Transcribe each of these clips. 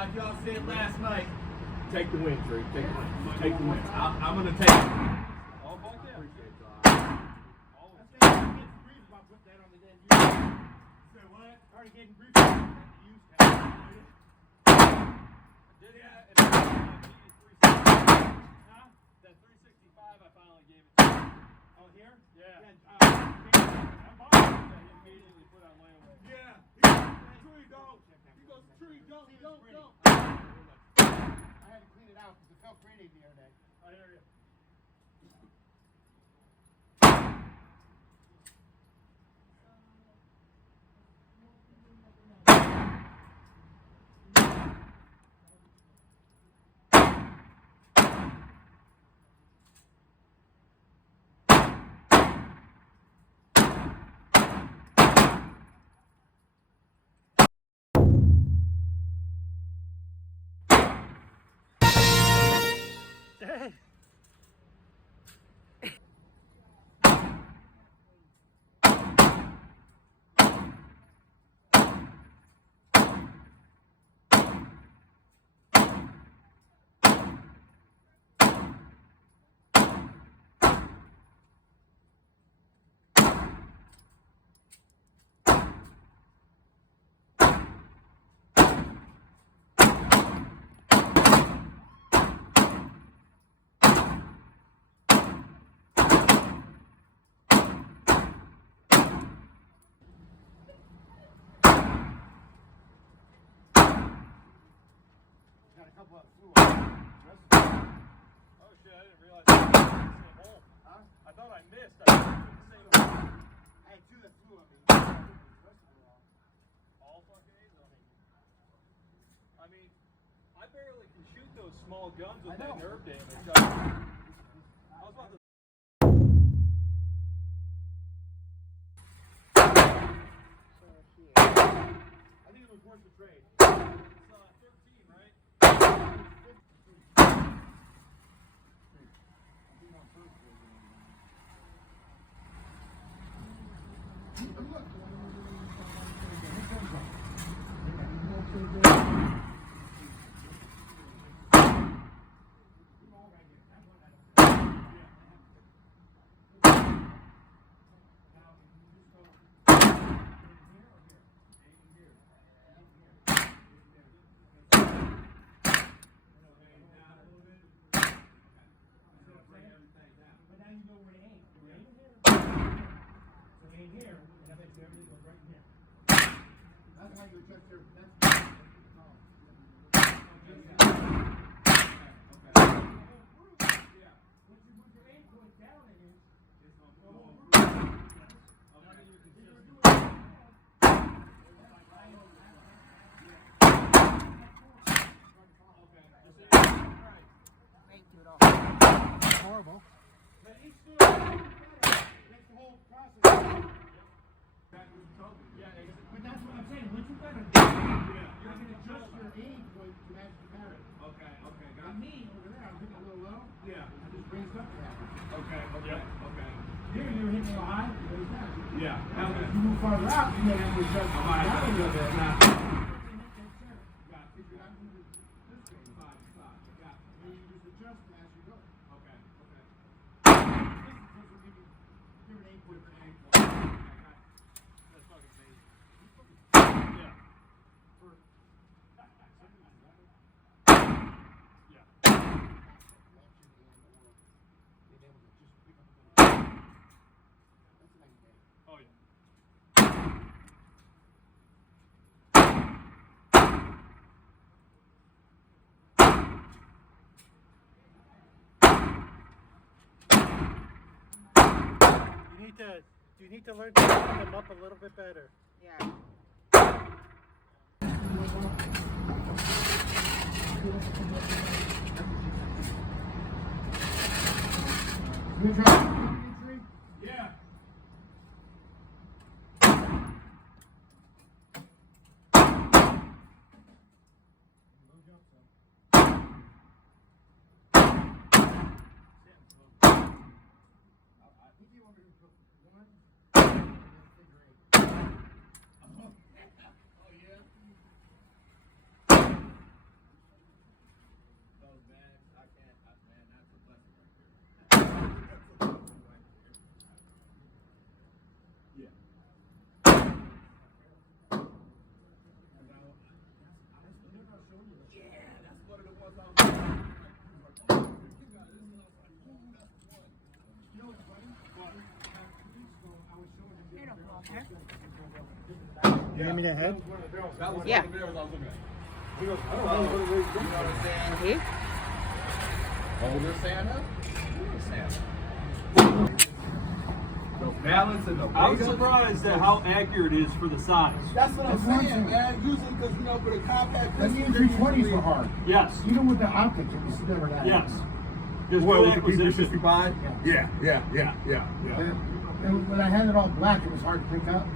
like y'all said last night, take the win, Tree. Take the win. Take the win. I'm gonna take it. All fuck yeah. Appreciate y'all. Say what? Already getting briefed on the use tab. Yeah, and that 365 I finally gave it to him. Oh, here? Yeah. Yeah, He immediately put on layaway. yeah. Tree, don't. He goes, Tree, don't. I had to clean it out because it felt gritty the other day. I hear you. Hey. Got a couple of flew on. Oh shit, I didn't realize I was in the same hole. Huh? I thought I missed. I was in the same hole. I had two that flew on me. All fucking A's on me. I mean, I barely can shoot those small guns with that nerve damage. I was about to. I think it was worth the trade. It's 13, right? But now you know where to aim. You're aiming here. So aim here, and I bet you everything goes right in here. That's how you adjust your. Once you move your aim point down an inch, it's going to go over. Horrible. But each still makes the whole process. Yeah, But that's what I'm saying. Once you got a you can adjust your aim point to match the parrot. Okay, got And me over there, I'm hitting a little low. Yeah. I just raised up to that. Okay. Here you were hitting a little high, raised down. Yeah. Now if you move farther out, you may have to adjust down a little bit. Now. If you're not moving this way, then you just adjust as you go. Okay. This is supposed to give you different aim point for aim point. that's fucking amazing. Yeah. Oh yeah. You need to learn to open them up a little bit better. Yeah. You try entry? Yeah. You give me the head? That was Yeah. one of the videos I was looking at. He goes, I don't know what it is. You know what I'm saying? See? Older Santa, newer Santa. The balance and the weight. I was surprised at how accurate it is for the size. That's what I'm That's what I'm saying, saying. man. Usually, because you know, for the compact That pistol, means 320s were hard. Yes. Even with the optics, it was never that. Yes. There's What, good with the acquisition. P365? Yeah. Yeah. And when I had it all black, it was hard to pick up.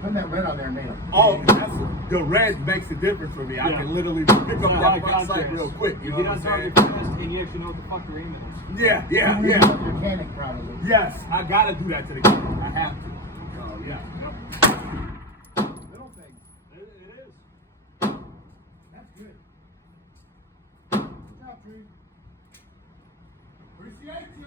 Putting that red on there made it. Oh, that's the red makes a difference for me. I Yeah. can literally pick up High that front sight contrast. real quick. You know get what on I'm target saying? fast, and you actually know what the fuck your aim is. Yeah. Even a mechanic probably. Yes, I gotta do that to the game. I have to. Oh, yeah. Little things. It is. That's good. Good job, Tree. Appreciate you.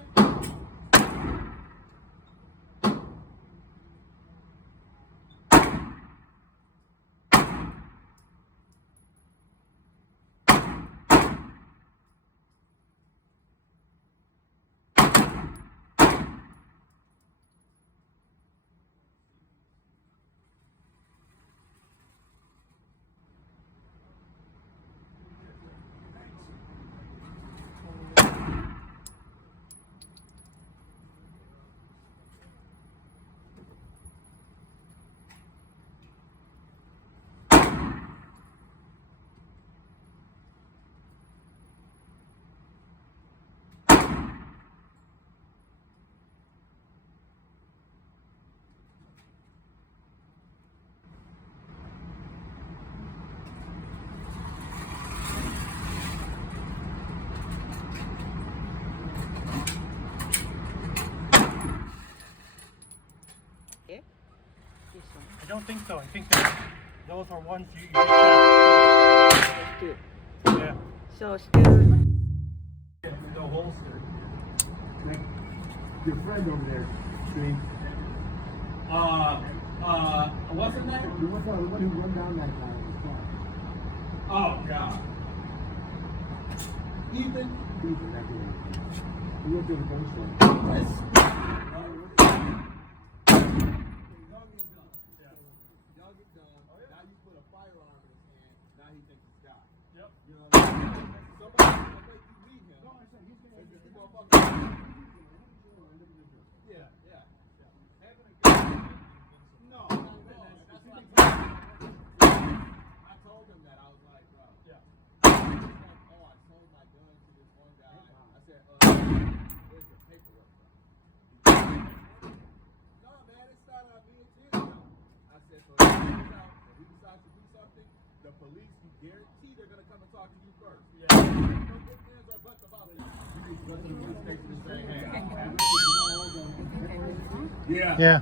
Yeah. This one. I don't think so. I think that those are ones you just have. Let's do it. Yeah. So still. No holster. Like your friend over there, Tree. What's his name? The one who run down that guy. Oh, God. Ethan? Ethan, that guy. He went to the gun store. Yes. Y'all get done. Now you put a firearm in his hand. Now he thinks he's God. Yep. You know what I'm saying? Somebody's gonna make you leave him. No, I said he's gonna. And this motherfucker- Yeah. Having a gun. No. That's what I told him that. I was like, bro. Yeah. He's like, oh, I sold my gun to this one guy. I said, where's your paperwork from? No, man, it started on me and his account. I said, so if he decides to do something, the police, you guarantee they're going to come and talk to you first. Yeah. No ifs, ands, or buts about that. Yeah. Yeah.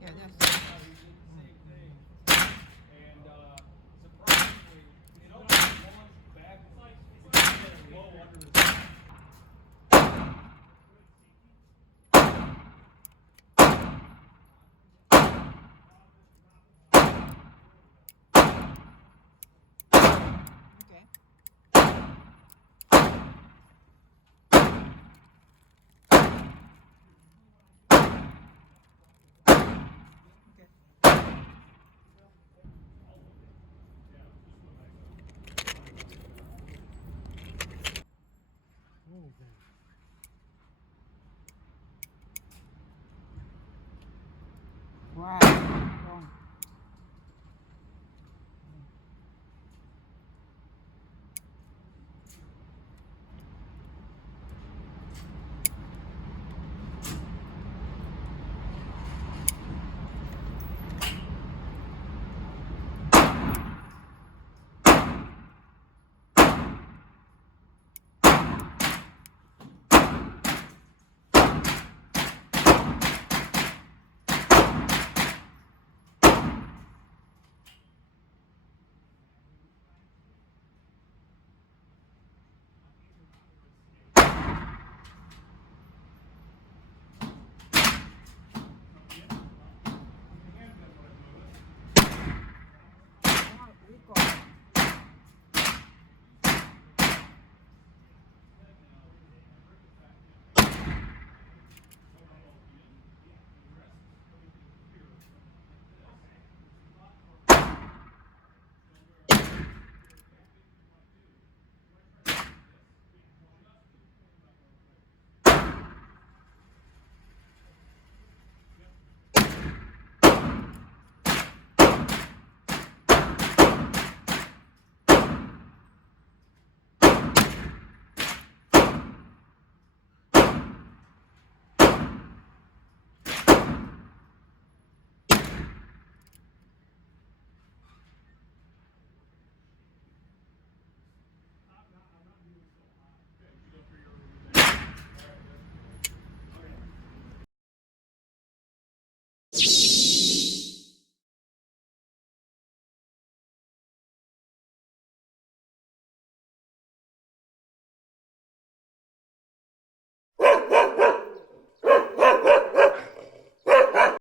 Yeah, that's. Surprisingly, it only launched back, it's like low under the